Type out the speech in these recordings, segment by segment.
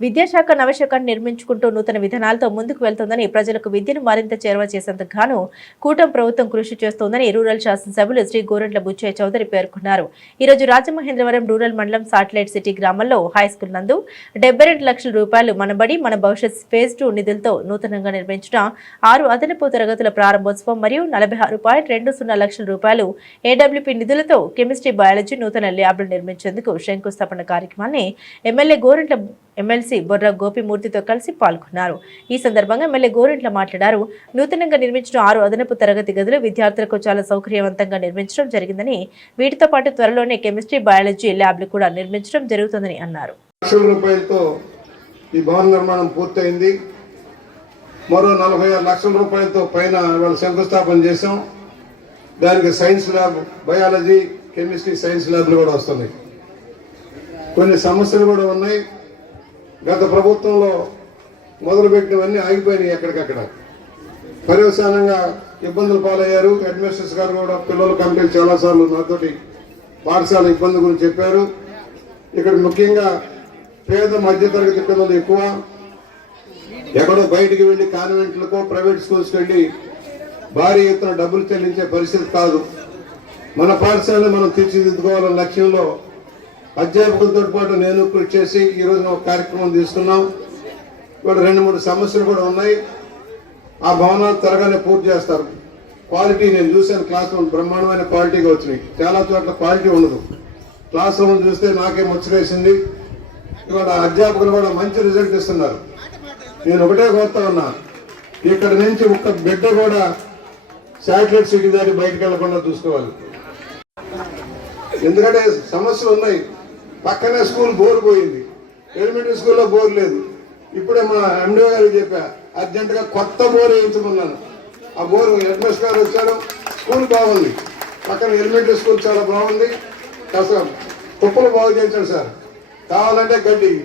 విద్యాశాఖ నవశాఖను నిర్మించుకుంటూ నూతన విధానాలతో ముందుకు వెళ్తోందని ప్రజలకు విద్యను మరింత చేరువ చేసేందుకు గాను కూటమి ప్రభుత్వం కృషి చేస్తోందని రూరల్ శాసనసభ్యులు శ్రీ గోరంట్ల బుచ్చయ్య చౌదరి పేర్కొన్నారు. ఈరోజు రాజమహేంద్రవరం రూరల్ మండలం సాటిలైట్ సిటీ గ్రామంలో హైస్కూల్ నందు డెబ్బై రెండు లక్షల రూపాయలు మనబడి మన భవిష్యత్ ఫేజ్ టూ నిధులతో నూతనంగా నిర్మించిన ఆరు అదనపు తరగతుల ప్రారంభోత్సవం మరియు నలభై ఆరు రెండు సున్నా లక్షల రూపాయలు ఏడబ్ల్యూపీ నిధులతో కెమిస్ట్రీ బయాలజీ నూతన ల్యాబ్లు నిర్మించేందుకు శంకుస్థాపన కార్యక్రమాన్ని ఎమ్మెల్యే గోరంట్ల ఎమ్మెల్సీ బొర్ర గోపిమూర్తితో కలిసి పాల్గొన్నారు. ఈ సందర్భంగా ఎమ్మెల్యే గోరింట్ల మాట్లాడారు. నూతనంగా నిర్మించిన ఆరు అదనపు తరగతి గదులు విద్యార్థులకు చాలా సౌకర్యవంతంగా నిర్మించడం జరిగిందని వీటితో పాటు త్వరలోనే కెమిస్ట్రీ బయాలజీ ల్యాబ్లు కూడా నిర్మించడం జరుగుతుందని అన్నారు. ఈ భవన నిర్మాణం పూర్తయింది. మరో నలభై ఆరు లక్షల రూపాయలతో పైన వాళ్ళు శంకుస్థాపన చేసాం దానికి science lab biology chemistry science ల్యాబ్లు కూడా వస్తున్నాయి. కొన్ని సమస్యలు కూడా ఉన్నాయి. గత ప్రభుత్వంలో మొదలుపెట్టినవన్నీ ఆగిపోయినాయి ఎక్కడికక్కడ. పర్యవసానంగా ఇబ్బందులు పాలయ్యారు. అడ్మినిస్ట్రేషన్ గారు కూడా పిల్లల కమిటీలు చాలాసార్లు నాతోటి పాఠశాల ఇబ్బంది గురించి చెప్పారు. ఇక్కడ ముఖ్యంగా పేద మధ్యతరగతి పిల్లలు ఎక్కువ. ఎక్కడో బయటికి వెళ్ళి కాన్వెంట్లకో ప్రైవేట్ స్కూల్స్కి వెళ్ళి భారీ ఎత్తున డబ్బులు చెల్లించే పరిస్థితి కాదు. మన పాఠశాలను మనం తీర్చిదిద్దుకోవాలన్న లక్ష్యంలో అధ్యాపకులతో పాటు నేను కృషి చేసి ఈ ఒక కార్యక్రమం తీసుకున్నాం. ఇక్కడ రెండు మూడు సమస్యలు కూడా ఉన్నాయి. ఆ భవనాలు త్వరగానే పూర్తి చేస్తారు. క్వాలిటీ నేను చూశాను క్లాస్ రూమ్ బ్రహ్మాండమైన క్వాలిటీగా వచ్చినాయి. చాలా చోట్ల క్వాలిటీ ఉండదు. క్లాస్ రూమ్ చూస్తే నాకే ముచ్చటేసింది. ఇక్కడ అధ్యాపకులు కూడా మంచి రిజల్ట్ ఇస్తున్నారు. నేను ఒకటే కోరుతా ఉన్నా ఇక్కడ నుంచి ఒక్క బిడ్డ కూడా శాటిలైట్ సిటీ దాటి బయటకు వెళ్ళకుండా చూసుకోవాలి. ఎందుకంటే సమస్యలు ఉన్నాయి. పక్కనే స్కూల్ బోర్ పోయింది. ఎలిమెంటరీ స్కూల్లో బోర్ లేదు. ఇప్పుడే మా ఎండిఓ గారికి చెప్పా అర్జెంటుగా కొత్త బోర్ వేయించమన్నాను. ఆ బోర్ హెడ్ మాస్టర్ గారు వచ్చారు. స్కూల్ బాగుంది. పక్కన ఎలిమెంటరీ స్కూల్ చాలా బాగుంది. కాస్త తుప్పలు బాగు చేయించాడు సార్. కావాలంటే గడ్డి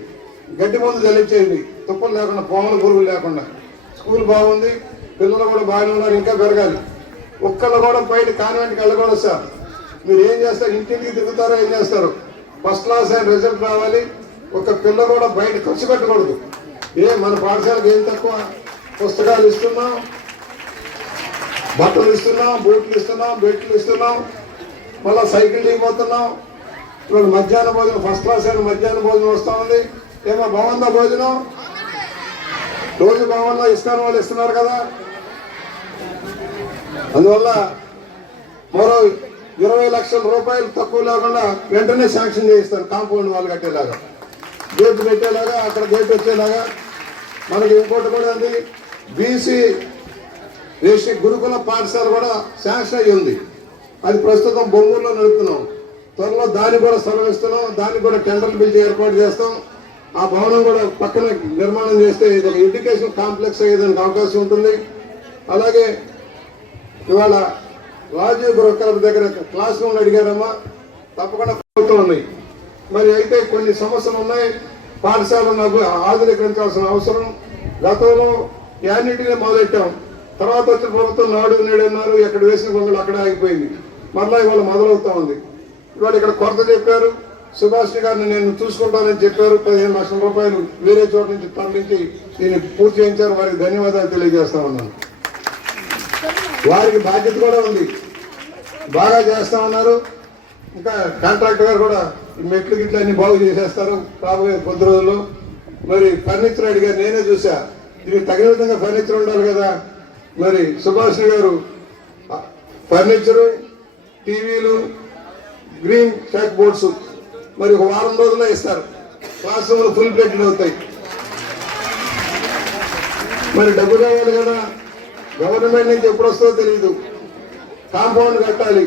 గడ్డి మందు చల్లించేయండి తుప్పలు లేకుండా పోమల పురుగులు లేకుండా. స్కూల్ బాగుంది. పిల్లలు కూడా బాగానే ఉన్నారు ఇంకా పెరగాలి. ఒక్కళ్ళు కూడా బయట కాన్వెంట్కి వెళ్ళకూడదు సార్. మీరు ఏం చేస్తారు? ఇంటింటికి తిరుగుతారో ఏం చేస్తారు? ఫస్ట్ క్లాస్ అయిన రిజల్ట్ రావాలి. ఒక పిల్ల కూడా బయట ఖర్చు పెట్టకూడదు. ఏ మన పాఠశాలకు ఏం తక్కువ? పుస్తకాలు ఇస్తున్నాం. బట్టలు ఇస్తున్నాం బూట్లు ఇస్తున్నాం బెట్లు ఇస్తున్నాం. మళ్ళీ సైకిల్ దిగిపోతున్నాం ఇప్పుడు మధ్యాహ్న భోజనం ఫస్ట్ క్లాస్ అయిన మధ్యాహ్న భోజనం వస్తా ఉంది. ఏమో బాగుందా భోజనం? రోజు బాగుందా ఇస్తాను వాళ్ళు ఇస్తున్నారు కదా. అందువల్ల మరో ఇరవై లక్షల రూపాయలు తక్కువ లేకుండా వెంటనే శాంక్షన్ చేయిస్తారు కాంపౌండ్ వాళ్ళు కట్టేలాగా. గేట్ పెట్టేలాగా అక్కడ గేట్ వచ్చేలాగా. మనకి ఇంకోటి కూడా ఉంది. బీసీ రేషి గురుకుల పాఠశాల కూడా శాంక్షన్ అయ్యి ఉంది. అది ప్రస్తుతం బొంగూరులో నడుపుతున్నాం. త్వరలో దాన్ని కూడా స్థలం దానికి కూడా టెండర్ పిలిచి ఏర్పాటు చేస్తాం. ఆ భవనం కూడా పక్కన నిర్మాణం చేస్తే ఇది ఒక ఎడ్యుకేషన్ కాంప్లెక్స్ అయ్యేదానికి అవకాశం ఉంటుంది. అలాగే ఇవాళ రాజీవ్ గృహ దగ్గర క్లాస్ రూమ్లు అడిగారమ్మా. తప్పకుండా ప్రభుత్వం ఉన్నాయి మరి అయితే కొన్ని సమస్యలు ఉన్నాయి. పాఠశాలను నాకు ఆధునీకరించాల్సిన అవసరం. గతంలో యాన్యుటీనే మొదలెట్టాం. తర్వాత వచ్చిన ప్రభుత్వం నాడు నేడు అన్నారు ఎక్కడ వేసిన గొంగలు అక్కడే ఆగిపోయింది. మరలా ఇవాళ మొదలవుతా ఉంది. ఇవాళ ఇక్కడ కొరత చెప్పారు. సుభాష్ గారిని నేను చూసుకుంటానని చెప్పారు. పదిహేను లక్షల రూపాయలు వేరే చోట నుంచి పంపించి దీన్ని పూర్తి చేయించారు. వారికి ధన్యవాదాలు తెలియజేస్తా ఉన్నాను. వారికి బాధ్యత కూడా ఉంది. బాగా చేస్తా ఉన్నారు. ఇంకా కాంట్రాక్టర్ గారు కూడా మెట్లు గిట్లు అన్ని బాగు చేసేస్తారు. రాబోయే కొద్ది రోజుల్లో. మరి ఫర్నిచర్ అడిగారు. నేనే చూసా. దీనికి తగిన విధంగా ఫర్నిచర్ ఉండాలి కదా. మరి సుభాష్ గారు ఫర్నిచరు టీవీలు గ్రీన్ షాక్ బోర్డ్స్ మరి ఒక వారం రోజుల్లో ఇస్తారు. క్లాస్ రూమ్లు ఫుల్ ప్లేట్లు అవుతాయి. మరి డబ్బు కావాలి కదా. గవర్నమెంట్ నుంచి ఎప్పుడు వస్తుందో తెలియదు కాంపౌండ్ కట్టాలి.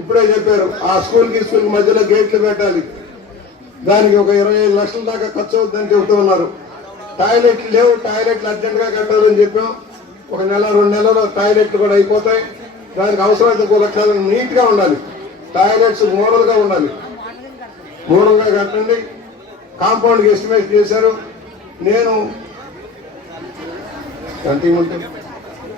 ఇప్పుడే చెప్పారు ఆ స్కూల్కి స్కూల్కి స్కూల్ మధ్యలో గేట్లు పెట్టాలి దానికి ఒక ఇరవై ఐదు లక్షల దాకా ఖర్చు అవుతుందని చెబుతూ ఉన్నారు. టాయిలెట్లు లేవు టాయిలెట్లు అర్జెంటుగా కట్టాలని చెప్పాం. ఒక నెల రెండు నెలలో టాయిలెట్లు కూడా అయిపోతాయి. దానికి అవసరమైతే ఒక లక్షలు నీట్గా ఉండాలి. టాయిలెట్స్ మూడల్గా ఉండాలి. మూడల్గా కట్టండి. కాంపౌండ్కి ఎస్టిమేట్ చేశారు. నేను కంటిన్యూ